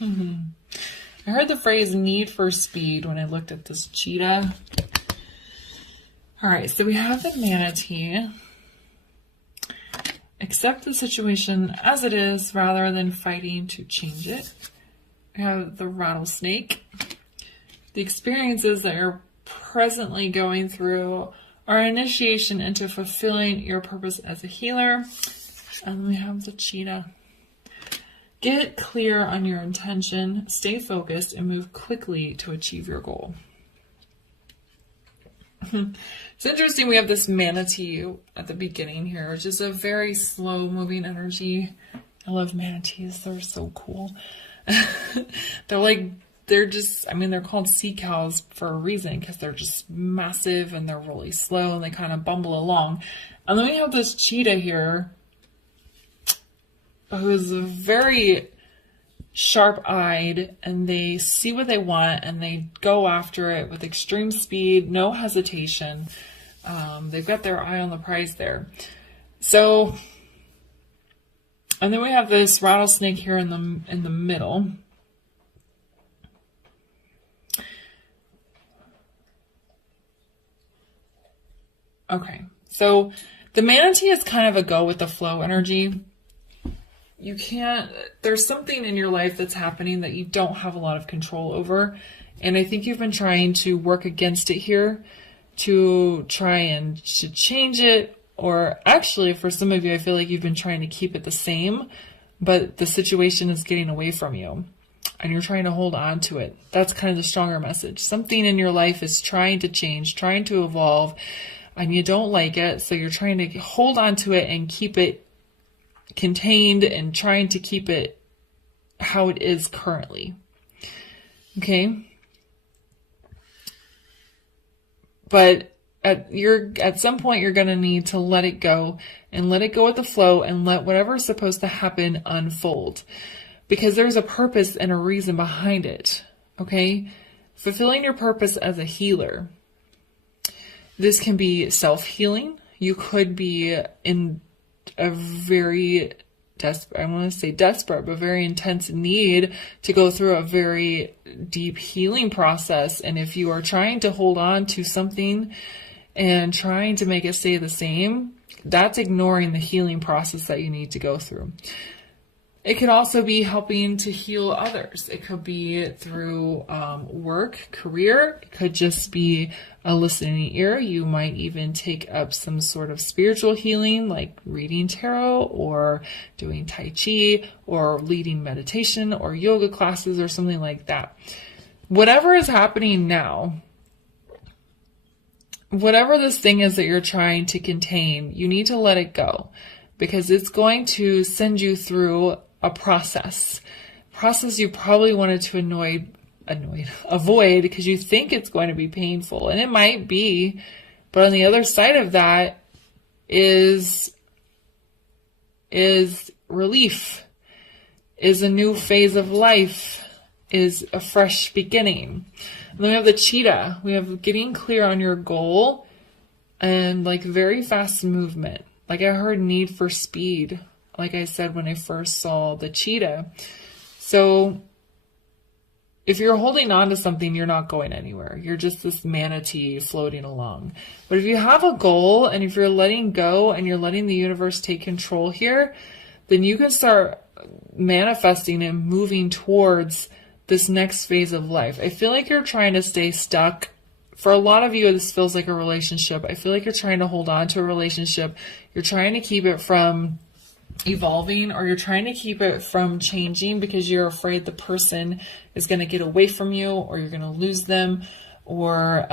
I heard the phrase need for speed when I looked at this cheetah. All right, so we have the manatee. Accept the situation as it is rather than fighting to change it. We have the rattlesnake. The experiences that you're presently going through are an initiation into fulfilling your purpose as a healer. And then we have the cheetah. Get clear on your intention, stay focused, and move quickly to achieve your goal. It's interesting, we have this manatee at the beginning here, which is a very slow moving energy. I love manatees, they're so cool. They're called sea cows for a reason, because they're just massive and they're really slow and they kind of bumble along. And then we have this cheetah here who is very sharp-eyed, and they see what they want and they go after it with extreme speed, no hesitation. They've got their eye on the prize there. So, and then we have this rattlesnake here in the middle. Okay, so the manatee is kind of a go with the flow energy. There's something in your life that's happening that you don't have a lot of control over. And I think you've been trying to work against it here to try and to change it. Or actually, for some of you, I feel like you've been trying to keep it the same, but the situation is getting away from you and you're trying to hold on to it. That's kind of the stronger message. Something in your life is trying to change, trying to evolve, and you don't like it. So you're trying to hold on to it and keep it contained and trying to keep it how it is currently. Okay. But at some point you're going to need to let it go and let it go with the flow and let whatever is supposed to happen unfold, because there's a purpose and a reason behind it. Okay. Fulfilling your purpose as a healer. This can be self-healing. You could be in a very I want to say desperate, but very intense need to go through a very deep healing process. And if you are trying to hold on to something and trying to make it stay the same, that's ignoring the healing process that you need to go through. It could also be helping to heal others. It could be through work, career. It could just be a listening ear. You might even take up some sort of spiritual healing, like reading tarot or doing Tai Chi or leading meditation or yoga classes or something like that. Whatever is happening now, whatever this thing is that you're trying to contain, you need to let it go, because it's going to send you through a process you probably wanted to avoid because you think it's going to be painful, and it might be, but on the other side of that is relief, is a new phase of life, is a fresh beginning. And then we have the cheetah. We have getting clear on your goal and like very fast movement. Like I heard need for speed, like I said when I first saw the cheetah. So if you're holding on to something, you're not going anywhere. You're just this manatee floating along. But if you have a goal and if you're letting go and you're letting the universe take control here, then you can start manifesting and moving towards this next phase of life. I feel like you're trying to stay stuck. For a lot of you, this feels like a relationship. I feel like you're trying to hold on to a relationship. You're trying to keep it from evolving, or you're trying to keep it from changing because you're afraid the person is going to get away from you, or you're going to lose them, or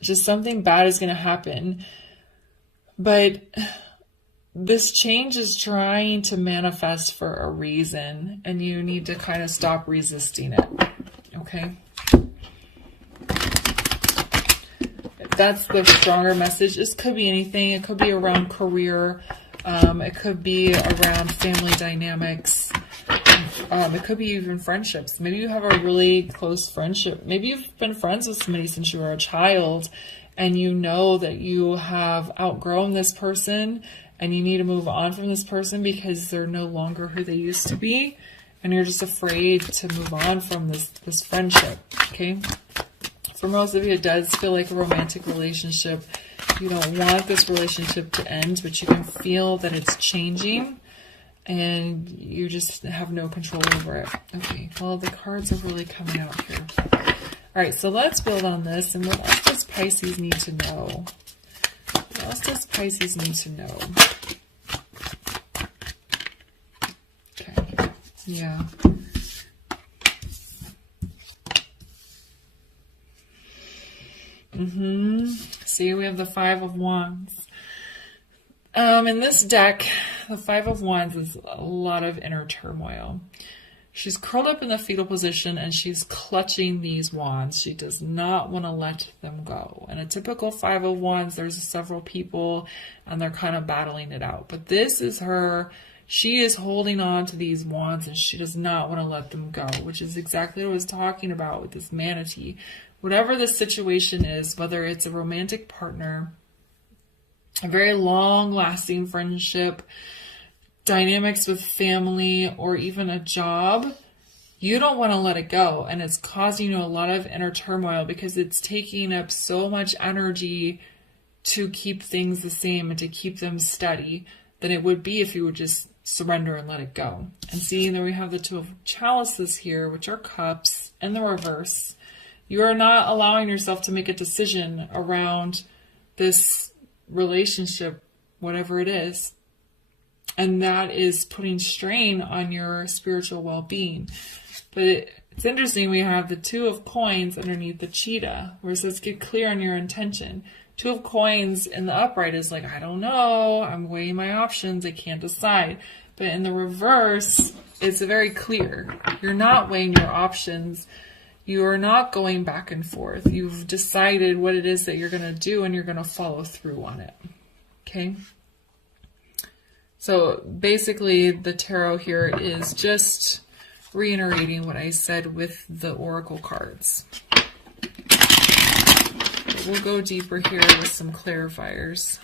just something bad is going to happen. But this change is trying to manifest for a reason, and you need to kind of stop resisting it. Okay? That's the stronger message. This could be anything. It could be around career. It could be around family dynamics. It could be even friendships. Maybe you have a really close friendship. Maybe you've been friends with somebody since you were a child, and you know that you have outgrown this person and you need to move on from this person because they're no longer who they used to be. and you're just afraid to move on from this friendship, okay? For most of you, it does feel like a romantic relationship. You don't want this relationship to end, but you can feel that it's changing, and you just have no control over it. Okay, well, the cards are really coming out here. All right, so let's build on this, and what else does Pisces need to know? What else does Pisces need to know? Okay, yeah. See, we have the Five of Wands. In this deck, the Five of Wands is a lot of inner turmoil. She's curled up in the fetal position and she's clutching these wands. She does not want to let them go. In a typical Five of Wands, there's several people and they're kind of battling it out. But this is her. She is holding on to these wands and she does not want to let them go, which is exactly what I was talking about with this manatee. Whatever the situation is, whether it's a romantic partner, a very long-lasting friendship, dynamics with family, or even a job, you don't want to let it go. And it's causing you a lot of inner turmoil because it's taking up so much energy to keep things the same and to keep them steady than it would be if you would just surrender and let it go. And see, there we have the Two of Chalices here, which are cups, in the reverse. You are not allowing yourself to make a decision around this relationship, whatever it is. And that is putting strain on your spiritual well-being. But it's interesting, we have the Two of Coins underneath the cheetah, where it says get clear on your intention. Two of Coins in the upright is like, I don't know, I'm weighing my options, I can't decide. But in the reverse, it's very clear. You're not weighing your options. You are not going back and forth. You've decided what it is that you're going to do and you're going to follow through on it. Okay? So basically the tarot here is just reiterating what I said with the oracle cards. But we'll go deeper here with some clarifiers.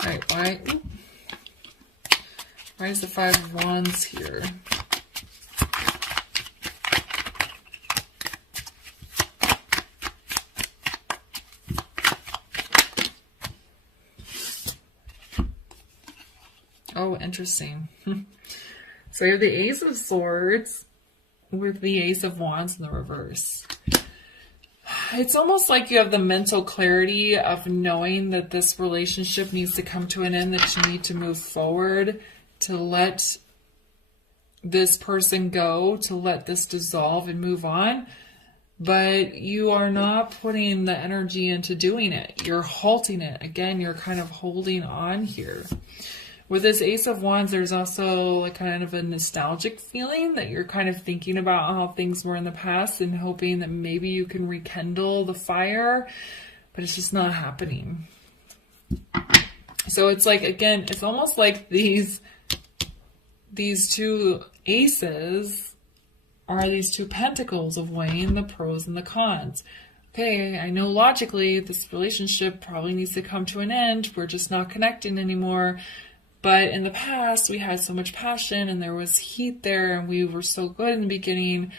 All right, why is the Five of Wands here? Oh, interesting. So you have the Ace of Swords with the Ace of Wands in the reverse. It's almost like you have the mental clarity of knowing that this relationship needs to come to an end, that you need to move forward, to let this person go, to let this dissolve and move on. But you are not putting the energy into doing it. You're halting it. Again, you're kind of holding on here. With this Ace of Wands, there's also like kind of a nostalgic feeling that you're kind of thinking about how things were in the past and hoping that maybe you can rekindle the fire, but it's just not happening. So it's like, again, it's almost like these two aces are these two pentacles of weighing the pros and the cons. Okay, I know logically this relationship probably needs to come to an end. We're just not connecting anymore. But in the past, we had so much passion and there was heat there and we were so good in the beginning.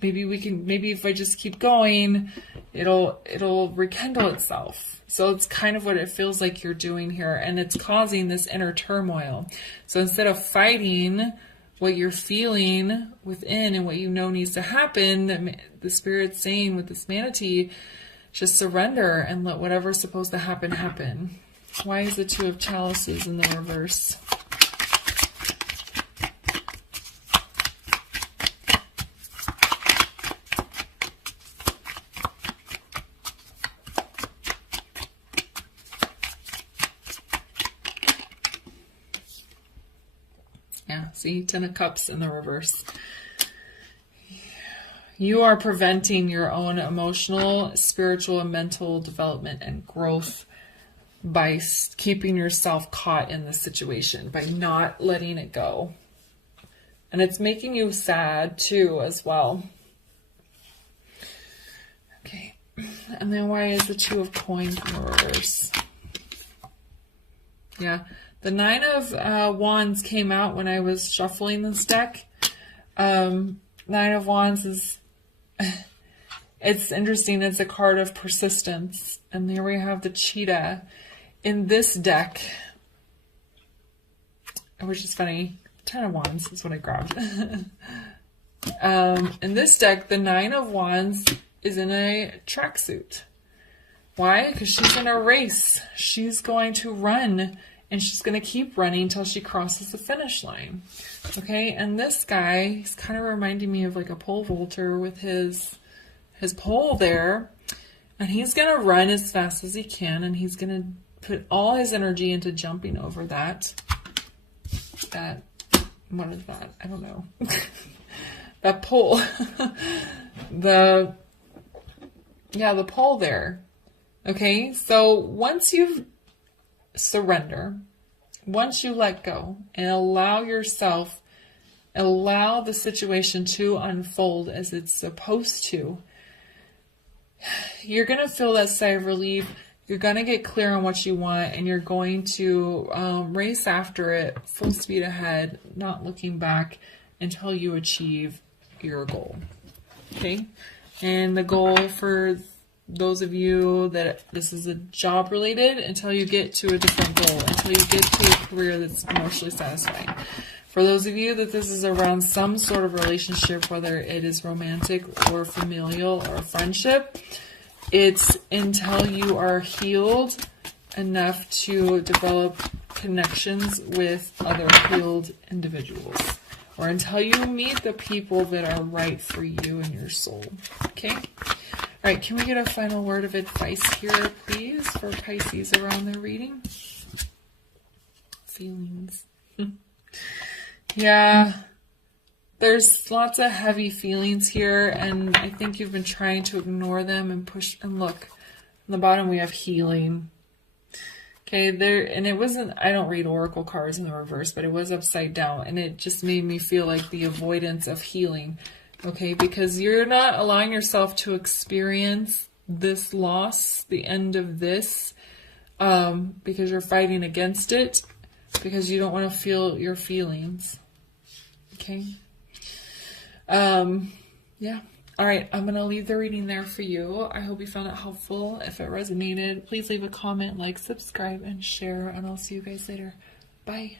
Maybe if I just keep going, it'll rekindle itself. So it's kind of what it feels like you're doing here, and it's causing this inner turmoil. So instead of fighting what you're feeling within and what you know needs to happen, the Spirit's saying with this manatee, just surrender and let whatever's supposed to happen, happen. Why is the Two of Chalices in the reverse? Yeah, see, Ten of Cups in the reverse. You are preventing your own emotional, spiritual, and mental development and growth by keeping yourself caught in the situation, by not letting it go. And it's making you sad too, as well. Okay. And then why is the Two of Coins in reverse? Yeah. The Nine of Wands came out when I was shuffling this deck. Nine of Wands is, it's interesting. It's a card of persistence. And there we have the cheetah. In this deck, which is funny, Ten of Wands is what I grabbed. In this deck, the Nine of Wands is in a tracksuit. Why? Because she's in a race. She's going to run, and she's going to keep running until she crosses the finish line. Okay, and this guy, he's kind of reminding me of like a pole vaulter with his pole there, and he's going to run as fast as he can, and he's going to put all his energy into jumping over that, what is that? I don't know. That pole. The pole there. Okay, so once you surrender, once you let go and allow the situation to unfold as it's supposed to, you're going to feel that sigh of relief. You're going to get clear on what you want, and you're going to race after it full speed ahead, not looking back until you achieve your goal. Okay, and the goal for those of you that this is a job related, until you get to a different goal, until you get to a career that's emotionally satisfying. For those of you that this is around some sort of relationship, whether it is romantic or familial or friendship, it's until you are healed enough to develop connections with other healed individuals, or until you meet the people that are right for you and your soul. Okay? All right, can we get a final word of advice here, please, for Pisces around their reading? Feelings. Yeah, there's lots of heavy feelings here, and I think you've been trying to ignore them and push. And look, on the bottom we have healing. Okay, and it wasn't, I don't read oracle cards in the reverse, but it was upside down, and it just made me feel like the avoidance of healing. Okay, because you're not allowing yourself to experience this loss, the end of this, because you're fighting against it, because you don't want to feel your feelings. Okay. Yeah. All right. I'm going to leave the reading there for you. I hope you found it helpful. If it resonated, please leave a comment, like, subscribe, and share, and I'll see you guys later. Bye.